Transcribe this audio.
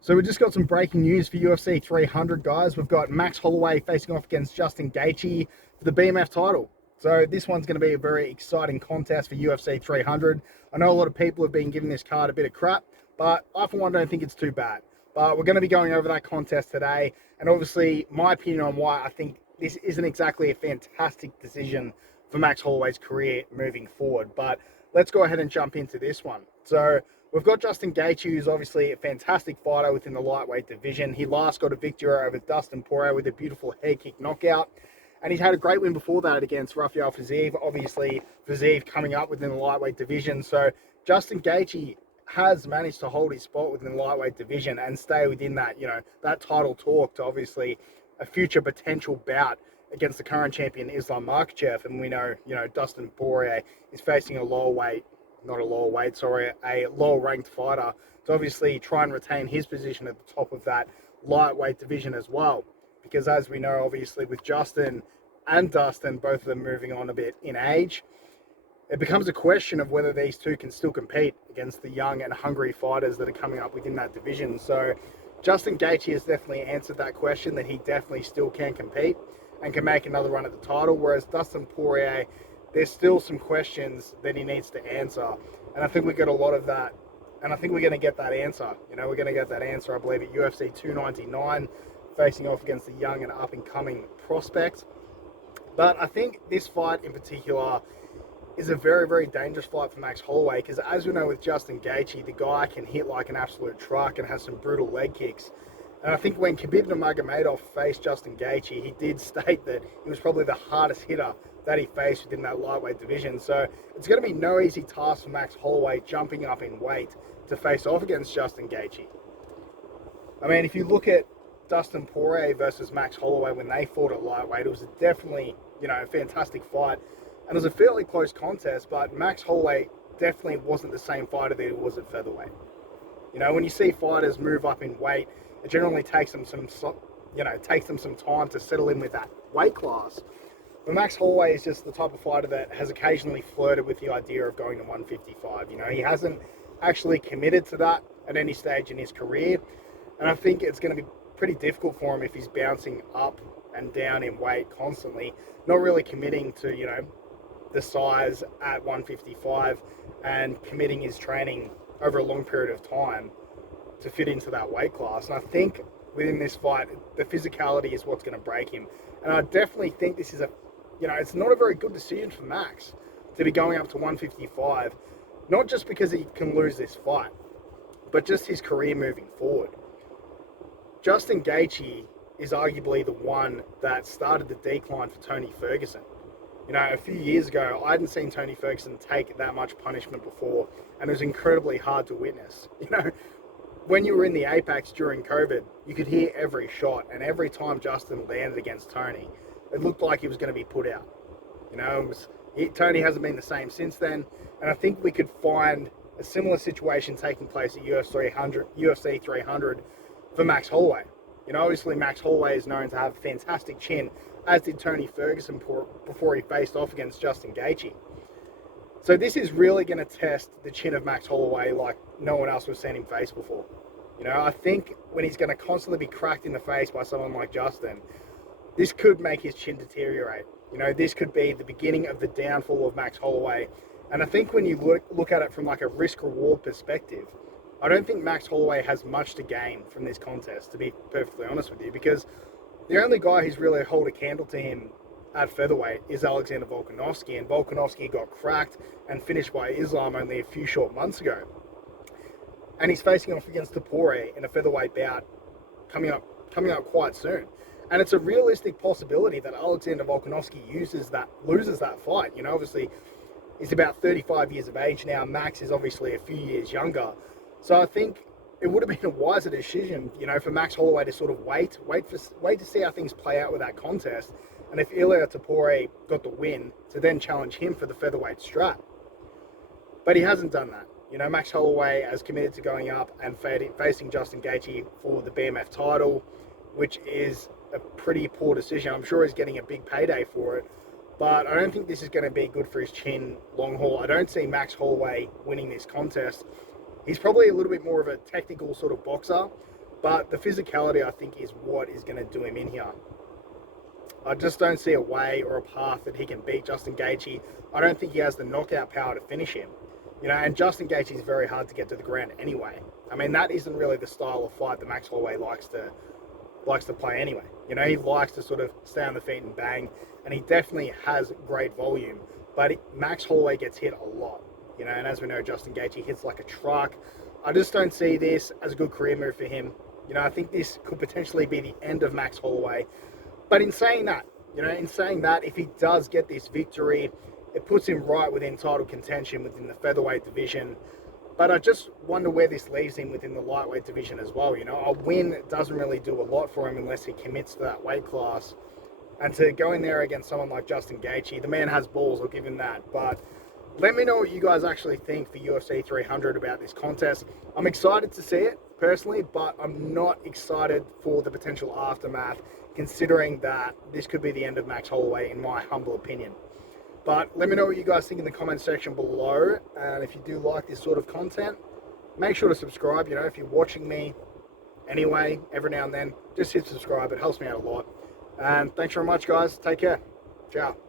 So we just got some breaking news for UFC 300, guys. We've got Max Holloway facing off against Justin Gaethje for the BMF title. So this one's going to be a very exciting contest for UFC 300. I know a lot of people have been giving this card a bit of crap, but I for one don't think it's too bad. But we're going to be going over that contest today, and obviously my opinion on why I think this isn't exactly a fantastic decision for Max Holloway's career moving forward. But let's go ahead and jump into this one. So we've got Justin Gaethje, who's obviously a fantastic fighter within the lightweight division. He last got a victory over Dustin Poirier with a beautiful head kick knockout. And he's had a great win before that against Rafael Fiziev. Obviously, Fiziev coming up within the lightweight division. So Justin Gaethje has managed to hold his spot within the lightweight division and stay within that, that title talk to obviously a future potential bout against the current champion Islam Makhachev. And we know, Dustin Poirier is facing a a lower ranked fighter to obviously try and retain his position at the top of that lightweight division as well. Because as we know, obviously with Justin and Dustin, both of them moving on a bit in age, it becomes a question of whether these two can still compete against the young and hungry fighters that are coming up within that division. So Justin Gaethje has definitely answered that question, that he definitely still can compete and can make another run at the title, whereas Dustin Poirier, there's still some questions that he needs to answer. And I think we got a lot of that. And I think we're going to get that answer. We're going to get that answer, I believe, at UFC 299, facing off against the young and up-and-coming prospect. But I think this fight in particular is a very, very dangerous fight for Max Holloway, because as we know with Justin Gaethje, the guy can hit like an absolute truck and has some brutal leg kicks. And I think when Khabib Nurmagomedov faced Justin Gaethje, he did state that he was probably the hardest hitter that he faced within that lightweight division. So it's going to be no easy task for Max Holloway jumping up in weight to face off against Justin Gaethje. I mean, if you look at Dustin Poirier versus Max Holloway when they fought at lightweight, it was definitely, a fantastic fight. And it was a fairly close contest, but Max Holloway definitely wasn't the same fighter that he was at featherweight. When you see fighters move up in weight, it generally takes them some time to settle in with that weight class. But Max Holloway is just the type of fighter that has occasionally flirted with the idea of going to 155. He hasn't actually committed to that at any stage in his career. And I think it's going to be pretty difficult for him if he's bouncing up and down in weight constantly, not really committing to, the size at 155 and committing his training over a long period of time to fit into that weight class. And I think within this fight, the physicality is what's going to break him. And I definitely think this is it's not a very good decision for Max to be going up to 155, not just because he can lose this fight, but just his career moving forward. Justin Gaethje is arguably the one that started the decline for Tony Ferguson. A few years ago, I hadn't seen Tony Ferguson take that much punishment before, and it was incredibly hard to witness. When you were in the Apex during COVID, you could hear every shot, and every time Justin landed against Tony, it looked like he was going to be put out. Tony hasn't been the same since then, and I think we could find a similar situation taking place at UFC 300 for Max Holloway. Obviously Max Holloway is known to have a fantastic chin, as did Tony Ferguson before he faced off against Justin Gaethje. So this is really going to test the chin of Max Holloway like no one else we've seen him face before. I think when he's going to constantly be cracked in the face by someone like Justin, this could make his chin deteriorate. This could be the beginning of the downfall of Max Holloway. And I think when you look at it from like a risk-reward perspective, I don't think Max Holloway has much to gain from this contest, to be perfectly honest with you, because the only guy who's really held a candle to him at featherweight is Alexander Volkanovski, and Volkanovski got cracked and finished by Islam only a few short months ago. And he's facing off against Topuria in a featherweight bout coming up quite soon. And it's a realistic possibility that Alexander Volkanovski loses that fight. Obviously, he's about 35 years of age now. Max is obviously a few years younger. So I think it would have been a wiser decision, for Max Holloway to sort of wait to see how things play out with that contest. And if Ilia Topuria got the win, to then challenge him for the featherweight strap. But he hasn't done that. Max Holloway has committed to going up and facing Justin Gaethje for the BMF title, which is a pretty poor decision. I'm sure he's getting a big payday for it, but I don't think this is going to be good for his chin long haul. I don't see Max Holloway winning this contest. He's probably a little bit more of a technical sort of boxer, but the physicality, I think, is what is going to do him in here. I just don't see a way or a path that he can beat Justin Gaethje. I don't think he has the knockout power to finish him. And Justin Gaethje is very hard to get to the ground anyway. I mean, that isn't really the style of fight that Max Holloway likes to play anyway. He likes to sort of stay on the feet and bang, and he definitely has great volume. But Max Holloway gets hit a lot, and as we know, Justin Gaethje hits like a truck. I just don't see this as a good career move for him. I think this could potentially be the end of Max Holloway. But in saying that, if he does get this victory, it puts him right within title contention within the featherweight division. But I just wonder where this leaves him within the lightweight division as well. A win doesn't really do a lot for him unless he commits to that weight class. And to go in there against someone like Justin Gaethje, the man has balls, I'll give him that. But let me know what you guys actually think for UFC 300 about this contest. I'm excited to see it, personally, but I'm not excited for the potential aftermath, considering that this could be the end of Max Holloway, in my humble opinion. But let me know what you guys think in the comment section below. And if you do like this sort of content, make sure to subscribe. If you're watching me anyway, every now and then, just hit subscribe. It helps me out a lot. And thanks very much, guys. Take care. Ciao.